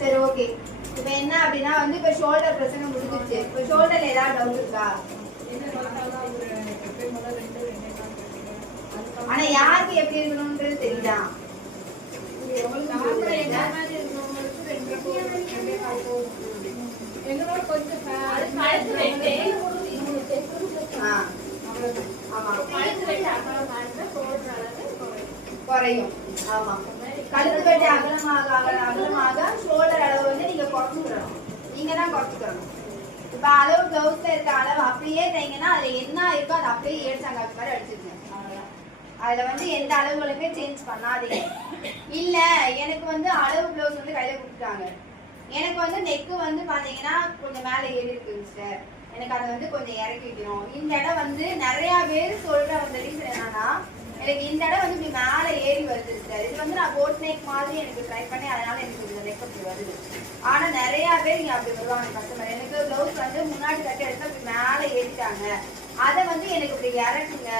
சரி ஓகே. இப்போ என்ன அப்படின்னா வந்து இப்போ ஷோல்டர் பிரச்சனை முடிஞ்சிருச்சு. இப்போ ஷோல்டர்ல ஏதாவது டவுட் இருக்கா? ஆனா யாருக்கு எப்படி இருக்கணும்ன்றது தெரியுதா? குறையும். ஆமா, கழுத்து வெட்டி அகலமாக ஷோல்டர் அளவு வந்து நீங்க குறைச்சுக்கணும். நீங்க தான் குறைச்சுக்கணும். இப்ப அளவு பிளவுஸ்ல இருக்க அளவு அப்படியே தைங்கன்னா அதுல என்ன இருக்கோ அதை அப்படியே ஏற்றாங்க மாதிரி அடிச்சிருங்க. அதுல வந்து எந்த அளவுகளுமே சேஞ்ச் பண்ணாதீங்க. இல்ல எனக்கு வந்து அளவு பிளவுஸ் வந்து கையில கொடுத்துட்டாங்க, எனக்கு வந்து நெக்கு வந்து பாத்தீங்கன்னா கொஞ்சம் மேல ஏறி இருக்கு சார், எனக்கு அதை வந்து கொஞ்சம் இறக்கி வைக்கணும். இந்த இடம் வந்து நிறைய பேர் சொல்ற அந்த ரீசன் என்னன்னா, எனக்கு இந்த இடம் வந்து இப்படி மேல ஏறி வருது சார், இது வந்து நான் போட் நெக் மாதிரி எனக்கு ட்ரை பண்ணி அதனால எனக்கு இந்த நெக் அப்படி வருது. ஆனா நிறைய பேர் இங்க அப்படி வருவாங்க கஸ்டமர், எனக்கு பிளவுஸ் வந்து முன்னாடி கட்டி எடுத்து அப்படி மேல ஏறிட்டாங்க, அதை வந்து எனக்கு இப்படி இறக்குங்க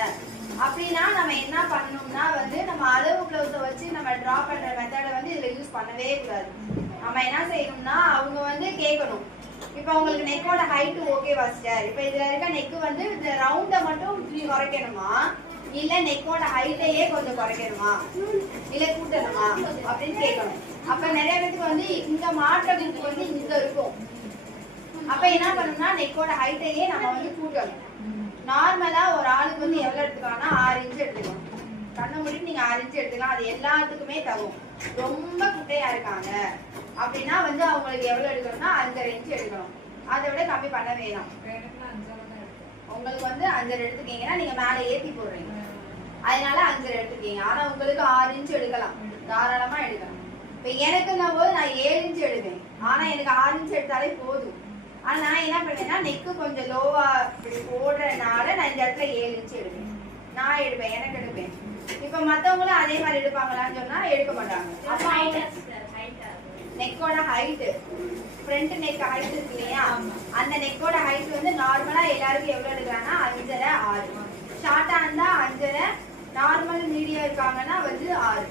அப்படின்னா நம்ம என்ன பண்ணணும்னா வந்து நம்ம அளவு பிளவுஸை வச்சு நம்ம டிரா பண்ற மெத்தடை வந்து இதுல யூஸ் பண்ணவே கூடாது. நம்ம என்ன செய்யணும்னா அவங்க வந்து கேட்கணும், இப்ப உங்களுக்கு நெக்கோட ஹைட் ஓகேவா சார், இப்ப இதுல இருக்க நெக்கு வந்து இந்த ரவுண்ட மட்டும் குறைக்கணுமா, இல்ல நெக்கோட ஹைட்டையே கொஞ்சம் குறைக்கணுமா, இல்ல கூட்டணுமா அப்படின்னு கேட்கணும். அப்ப நிறைய பேருக்கு வந்து இங்க மாற்றத்துக்கு வந்து இங்க இருக்கும். அப்ப என்ன பண்ணணும்னா நெக்கோட ஹைட்டையே நம்ம வந்து கூட்டணும். நார்மலா ஒரு ஆளுக்கு வந்து எவ்வளவு எடுத்துக்கலாம்னா 6 இன்ச் எடுத்துக்கலாம். கண்ணை மூடிட்டு நீங்க 6 இன்ச் எடுத்துக்கலாம். அது எல்லாத்துக்குமே தகும். ரொம்ப குட்டையா இருக்காங்க அப்படின்னா வந்து அவங்களுக்கு எவ்வளவு எடுக்கணும்னா 5.5 இன்ச் எடுக்கணும். அதை விட கம்மி பண்ண வேணாம். உங்களுக்கு வந்து 5.5 எடுத்துக்கீங்கன்னா நீங்க மேல ஏத்தி போடுறீங்க, அதனால 5.5 எடுத்துக்கீங்க. ஆனா உங்களுக்கு 6 இன்ச் எடுக்கலாம், தாராளமா எடுக்கலாம். இப்ப எனக்குன்னா போது நான் 7 இன்ச் எடுப்பேன், ஆனா எனக்கு 6 இன்ச் எடுத்தாலே போதும். ஆனா நான் என்ன பண்ணுவேன்னா நெக்கு கொஞ்சம் லோவா இப்படி போடுறதுனால நான் இந்த இடத்துல 7 இன்ச் எடுப்பேன். நான் எடுப்பேன், எனக்கு எடுப்பேன். இப்ப மத்தவங்களும் அதே மாதிரி எடுப்பாங்களான்னு சொன்னா எடுக்க மாட்டாங்க. நெக்கோட ஹைட், ஃப்ரண்ட் நெக் ஹைட் இருக்கு இல்லையா, அந்த நெக்கோட ஹைட் வந்து நார்மலா எல்லாருக்கும் எவ்வளவு எடுக்கிறாங்கன்னா 5.5 6. ஷார்ட்டா இருந்தா 5.5, நார்மல் மீடியம் இருக்காங்கன்னா வந்து 6.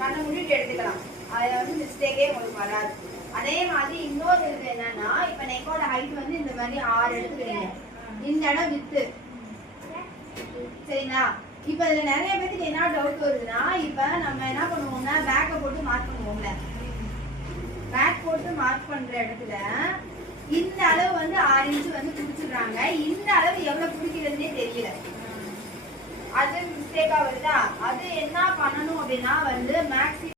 கண்ணை மூடிட்டு எடுத்துக்கலாம், அதுல வந்து மிஸ்டேக்கே உங்களுக்கு வராது. அதே மாதிரி இன்னொரு இது என்னன்னா, இப்ப நெக்கோட ஹைட் வந்து இந்த மாதிரி 6 எடுத்துக்கிறீங்க, இந்த இடம் வித்து சரிங்களா. இப்ப இதுல நிறைய பேருக்கு என்ன டவுட் வருதுன்னா, இப்ப நம்ம என்ன பண்ணுவோம்னா பேக்க போட்டு மார்க் பண்ணுவோம்ல, பேக் போட்டு மார்க் பண்ற இடத்துல இந்த அளவு வந்து 6 இன்ச் வந்து குடிச்சிடுறாங்க. இந்த அளவு எவ்வளவு குடிக்கிறதுனே தெரியல, அது மிஸ்டேக்கா வருதா. அது என்ன பண்ணணும் அப்படின்னா வந்து மேக்ஸிமம்